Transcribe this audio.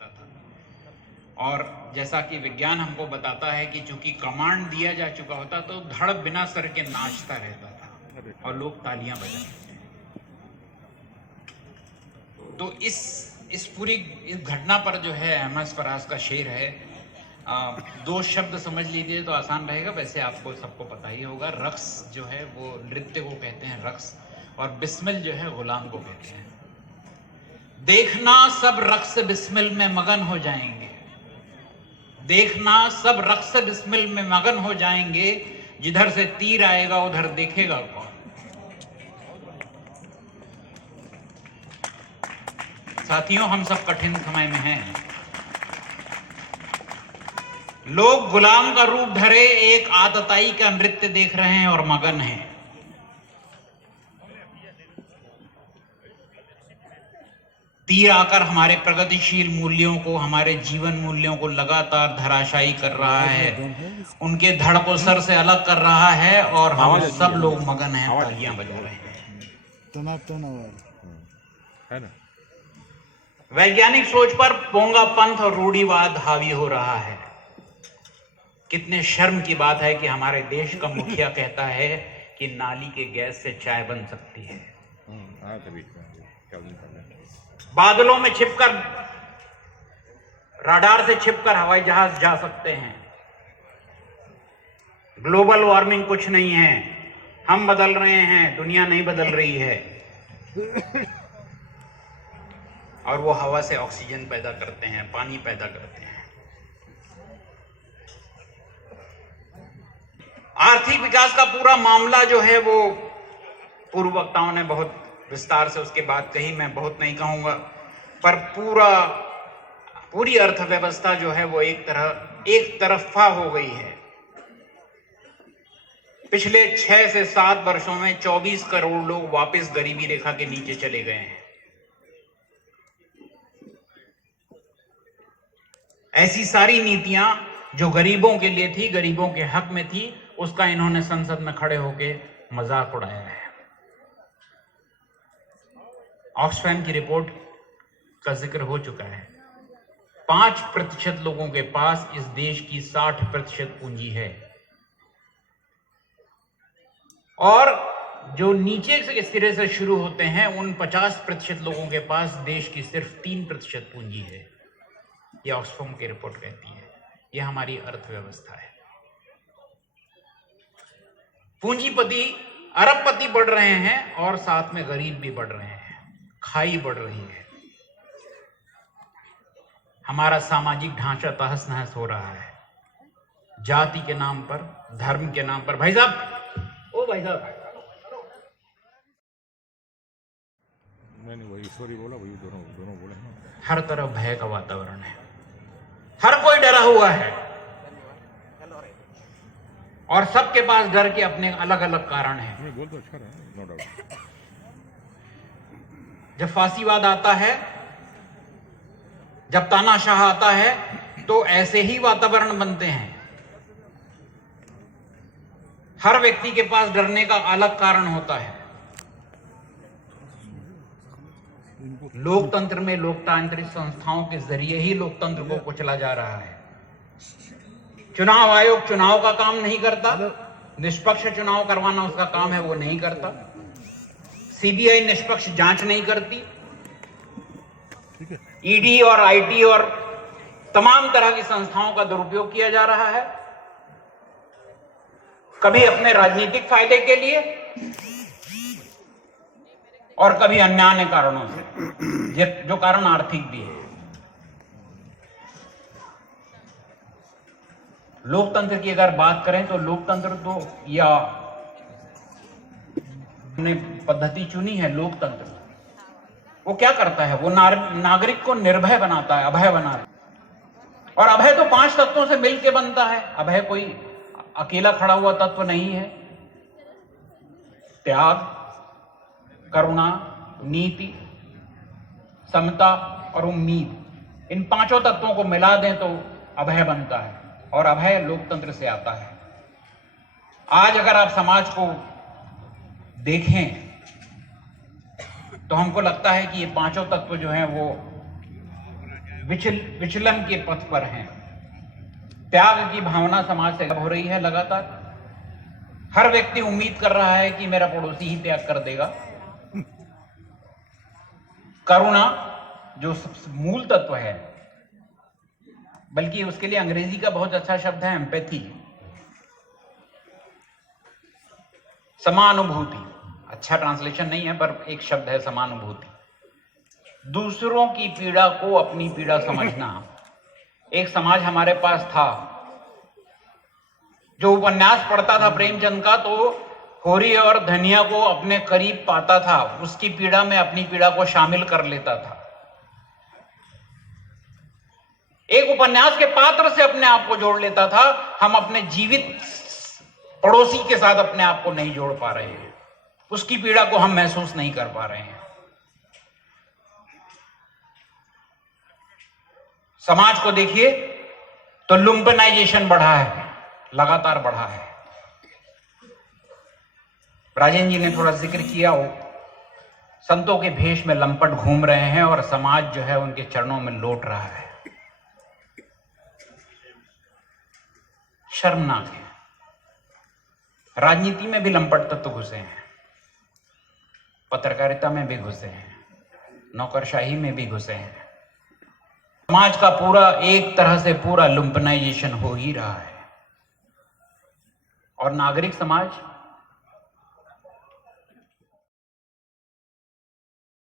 रहता था। और जैसा कि विज्ञान हमको बताता है कि चूंकि कमांड दिया जा चुका होता तो धड़ बिना सर के नाचता रहता था और लोग तालियां बजाते थे। तो इस पूरी इस घटना पर जो है अहमद फराज का शेर है। दो शब्द समझ लीजिए तो आसान रहेगा, वैसे आपको सबको पता ही होगा। रक्स जो है वो नृत्य को कहते हैं रक्स, और बिस्मिल जो है गुलाम को कहते हैं। देखना सब रक्स बिस्मिल में मगन हो जाएंगे, देखना सब रक्स बिस्मिल में मगन हो जाएंगे, जिधर से तीर आएगा उधर देखेगा कौन। साथियों, हम सब कठिन समय में हैं। लोग गुलाम का रूप धरे एक आतताई का नृत्य देख रहे हैं और मगन हैं। तीर आकर हमारे प्रगतिशील मूल्यों को, हमारे जीवन मूल्यों को लगातार धराशायी कर रहा है, उनके धड़ को सर से अलग कर रहा है, और हम सब लोग मगन हैं, तालियां बजा रहे हैं। है ना? वैज्ञानिक सोच पर पोंगापंथ और रूढ़िवाद हावी हो रहा है। कितने शर्म की बात है कि हमारे देश का मुखिया कहता है कि नाली के गैस से चाय बन सकती है। बादलों में छिपकर, राडार से छिपकर हवाई जहाज जा सकते हैं। ग्लोबल वार्मिंग कुछ नहीं है, हम बदल रहे हैं, दुनिया नहीं बदल रही है। और वो हवा से ऑक्सीजन पैदा करते हैं, पानी पैदा करते हैं। आर्थिक विकास का पूरा मामला जो है वो पूर्व वक्ताओं ने बहुत विस्तार से उसके बात कही, मैं बहुत नहीं कहूंगा, पर पूरी अर्थव्यवस्था जो है वो एक तरफा हो गई है। पिछले 6 से 7 वर्षों में 24 करोड़ लोग वापस गरीबी रेखा के नीचे चले गए हैं। ऐसी सारी नीतियां जो गरीबों के लिए थी, गरीबों के हक में थी, उसका इन्होंने संसद में खड़े होकर मजाक उड़ाया है। ऑक्सफैम की रिपोर्ट का जिक्र हो चुका है। 5% लोगों के पास इस देश की 60% पूंजी है, और जो नीचे से सिरे से शुरू होते हैं उन 50% लोगों के पास देश की सिर्फ 3% पूंजी है। यह ऑक्सफैम की रिपोर्ट कहती है। यह हमारी अर्थव्यवस्था है। पूंजीपति, अरबपति बढ़ रहे हैं और साथ में गरीब भी बढ़ रहे हैं, खाई बढ़ रही है। हमारा सामाजिक ढांचा तहस नहस हो रहा है, जाति के नाम पर, धर्म के नाम पर। भाई साहब, ओ भाई साहब, नहीं वही ईश्वरी बोला, वही दोनों बोले ना। हर तरफ भय का वातावरण है, हर कोई डरा हुआ है, और सबके पास डर के अपने अलग अलग कारण हैं। बोल तो अच्छा रहा, नो डाउट। जब फांसीवाद आता है, जब तानाशाह आता है, तो ऐसे ही वातावरण बनते हैं। हर व्यक्ति के पास डरने का अलग कारण होता है। लोकतंत्र में लोकतांत्रिक संस्थाओं के जरिए ही लोकतंत्र को कुचला जा रहा है। चुनाव आयोग चुनाव का काम नहीं करता, निष्पक्ष चुनाव करवाना उसका काम है, वो नहीं करता। सीबीआई निष्पक्ष जांच नहीं करती। ईडी और आईटी और तमाम तरह की संस्थाओं का दुरुपयोग किया जा रहा है, कभी अपने राजनीतिक फायदे के लिए और कभी अन्य कारणों से, जो कारण आर्थिक भी है। लोकतंत्र की अगर बात करें तो लोकतंत्र तो, या हमने पद्धति चुनी है लोकतंत्र, वो क्या करता है? वो नागरिक को निर्भय बनाता है, अभय बनाता है। और अभय तो 5 तत्वों से मिलकर बनता है। अभय कोई अकेला खड़ा हुआ तत्व नहीं है। त्याग, करुणा, नीति, समता और उम्मीद, इन 5 तत्वों को मिला दें तो अभय बनता है, और अभय लोकतंत्र से आता है। आज अगर आप समाज को देखें तो हमको लगता है कि ये 5 तत्व जो हैं वो विचलन के पथ पर हैं। त्याग की भावना समाज से हो रही है लगातार। हर व्यक्ति उम्मीद कर रहा है कि मेरा पड़ोसी ही त्याग कर देगा। करुणा जो मूल तत्व है, बल्कि उसके लिए अंग्रेजी का बहुत अच्छा शब्द है एम्पैथी, समानुभूति। अच्छा ट्रांसलेशन नहीं है पर एक शब्द है समानुभूति। दूसरों की पीड़ा को अपनी पीड़ा समझना। एक समाज हमारे पास था जो उपन्यास पढ़ता था प्रेमचंद का, तो होरी और धनिया को अपने करीब पाता था, उसकी पीड़ा में अपनी पीड़ा को शामिल कर लेता था। एक उपन्यास के पात्र से अपने आप को जोड़ लेता था। हम अपने जीवित पड़ोसी के साथ अपने आप को नहीं जोड़ पा रहे हैं, उसकी पीड़ा को हम महसूस नहीं कर पा रहे हैं। समाज को देखिए तो लुम्पनाइजेशन बढ़ा है, लगातार बढ़ा है। राजेंद्र जी ने थोड़ा जिक्र किया, वो संतों के भेष में लंपट घूम रहे हैं और समाज जो है उनके चरणों में लौट रहा है। शर्मनाक है। राजनीति में भी लंपट तत्व घुसे हैं, पत्रकारिता में भी घुसे हैं, नौकरशाही में भी घुसे हैं। समाज का पूरा एक तरह से पूरा लुम्पनाइजेशन हो ही रहा है। और नागरिक समाज